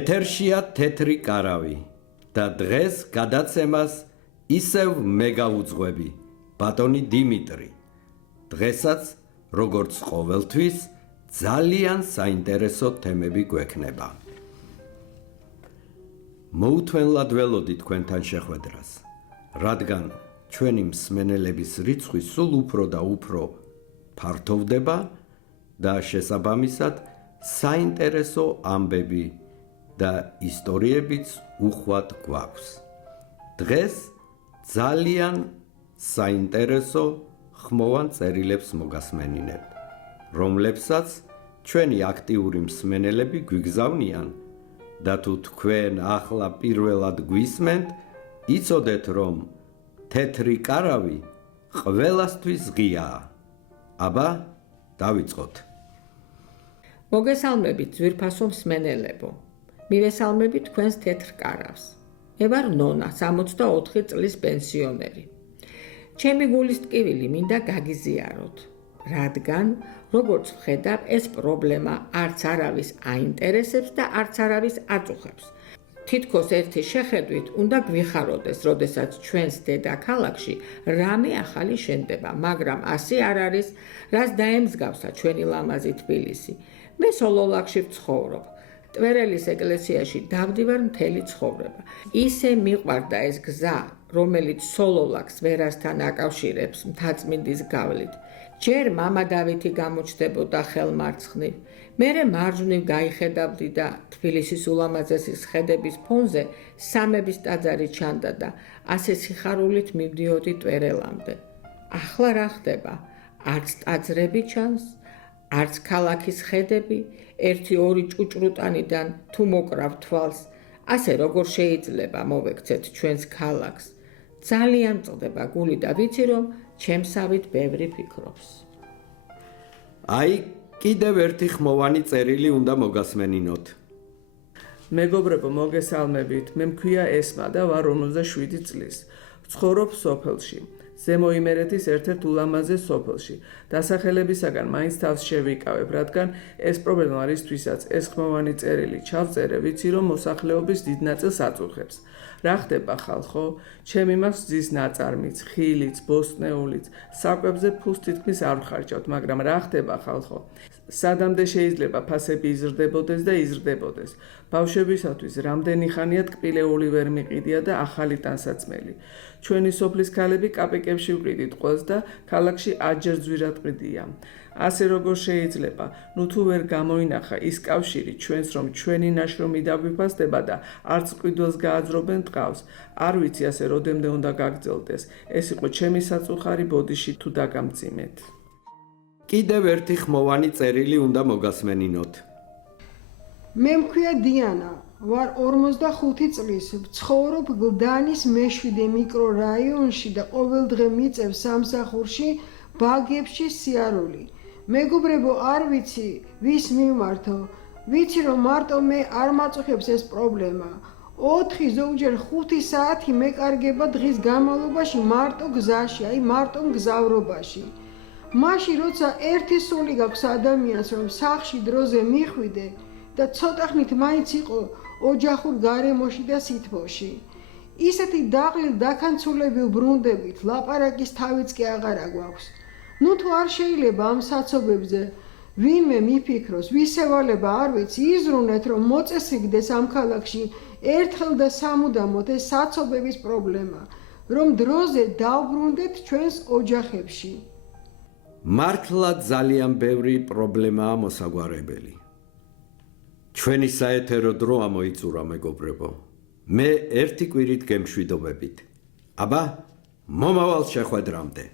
ეთერშია თეთრი კარავი და დღეს გადაცემას ისევ მე გავუძღვები, ბატონი დიმიტრი. დღესაც, როგორც ყოველთვის, ძალიან საინტერესო თემები გვექნება. მოუთმენლად ველოდი თქვენთან შეხვედრას, რადგან ჩვენი მსმენელების რიცხვი სულ უფრო და უფრო ფართოვდება და შესაბამისად საინტერესო ამბები და ისტორიებიც უხვად გვაქვს. დღეს ძალიან საინტერესო ხმოვან წერილებს მოგასმენინებ, რომლებსაც ჩვენი აქტიური მსმენელები გვიგზავნიან და თუ თქვენ ახლა პირველად გვისმენთ, იცოდეთ, რომ თეთრი კარავი ყველასთვის ღიაა. აბა, დავიწყოთ. მოგესალმებით ძვირფასო მსმენელებო. მივესალმებით თქვენს თეთრ კარავს. მე ვარ ნონა, 64 წლის პენსიონერი. ჩემი გულის ტკივილი მინდა გაგიზიაროთ, რადგან, როგორც ვხედავ, ეს პრობლემა არც არავის აინტერესებს და არც არავის აწუხებს. თითქოს ერთი შეხედვით უნდა გვიხაროდეს, როდესაც ჩვენს დედაქალაქში რამე ახალი შენდება, მაგრამ ასე არ არის, რაც დაემსგავსა ჩვენი ლამაზი თბილისი. მე სოლოლაკში ვცხოვრობ. ტვერელის ეკლესიაში დავდივარ მთელი ცხოვრება. ისე მიყვარდა ეს გზა, რომელიც სოლოლაკს ვერასთან აკავშირებს მთაწმინდის გავლით. ჯერ მამა დავითი გამოჩნდებოდა ხელმარცხნივ, მერე მარჯვნივ გაიხედავდი და თბილისის ულამაზესი ხედების ფონზე სამების ტაძარი ჩანდა და ასე სიხარულით მივდიოდი ტვერელამდე. ახლა რა ხდება? არც ტაძრები ჩანს, არც ქალაქის ხედები, 1-2 ჭუჭრუტანიდან თუ მოკრავ თვალს, ასე როგორ შეიძლება მოვექცეთ ჩვენს ქალაქს. ძალიან წდება გული და ვიცი, რომ ჩემსავით ბევრი ფიქრობს. აი, კიდევ ერთი ხმოვანი წერილი უნდა მოგასმენინოთ. მეგობრებო, მოგესალმებით. მე მქვია ესმა და ვარ 57 წლის. ვცხოვრობ სოფელში. ზემო იმერეთის ერთ-ერთ ულამაზეს სოფელში. დასახელებისაგან მაინც თავს შევიკავებ, რადგან ეს პრობლემა არისთვისაც ეს ხმოვანი წერილი ჩავწერე, ვიცი რომ მოსახლეობის დიდ ნაწილს აწუხებს. რა ხდება ხალხო? ჩემი მაქვს ძის ნაწარმიც, ხილიც, ბოსტნეულიც, საკვებზე ფულს თითქმის არ ვხარჯავთ, მაგრამ რა ხდება ხალხო? სადამდე შეიძლება ფასები იზრდებოდეს და იზრდებოდეს. ბავშვებისათვის რამდენი ხანია ტკბილეული ვერ მიყიდია და ახალი ტანსაცმელი. ჩვენი სოფლის ქალები კაპიკებში ვყიდით ყველს და ქალაქში აჯერ ძვირად ყიდია. ასე როგორ შეიძლება, ნუ თუ ვერ გამოინახა ის კავშირი ჩვენს, რომ ჩვენი ნაშრომი დაგვიფასდება და არც ყიდველს გააძრობენ ტყავს. არ ვიცი ასე როდემდე უნდა გაგრძელდეს. ეს იყო ჩემი საწუხარი ბოდიში თუ დაგამძიმეთ. კიდევ ერთი ხმოვანი წერილი უნდა მოგასმენინოთ. მე მქვია დიანა, ვარ 45 წლის, ვცხოვრობ გლდანის მე-7 მიკრორაიონში და ყოველდღე მიწევ სამსახურში ბაგებში სიარული. მეგობრებო, არ ვიცი, ვის მიმართო. ვიცი, რომ მარტო მე არ მაწუხებს ეს პრობლემა. 4 ზოგჯერ 5 საათი მეკარგება დღის განმავლობაში მარტო გზაში, აი მარტო მგზავრობაში. მაშინ როცა ერთი სული გაქვს ადამიანს, რომ სახლში დროზე მიხვიდე და ცოტა ხნით მაინც იყო ოჯახურ გარემოში და სითბოში. ისეთი დაღლილ დაქანცულები ვბრუნდებით, ლაპარაკის თავიც კი აღარა გვაქვს. ნუ თუ არ შეიძლება ამ საცობებზე ვინმე მიფიქროს, ვისევალება არ ვიცი, იზრუნეთ, რომ მოწესრიგდეს ამ ქალაქში ერთხელ და სამუდამოდ ეს საცობების პრობლემა, რომ დროზე დავბრუნდეთ ჩვენს ოჯახებში. მართლა ძალიან ბევრი პრობლემაა მოსაგვარებელი. ჩვენი საეთერო დრო ამოიწურა, მეგობრებო. მე ერთი კვირით გემშვიდობებით. აბა, მომავალ შეხვედრამდე.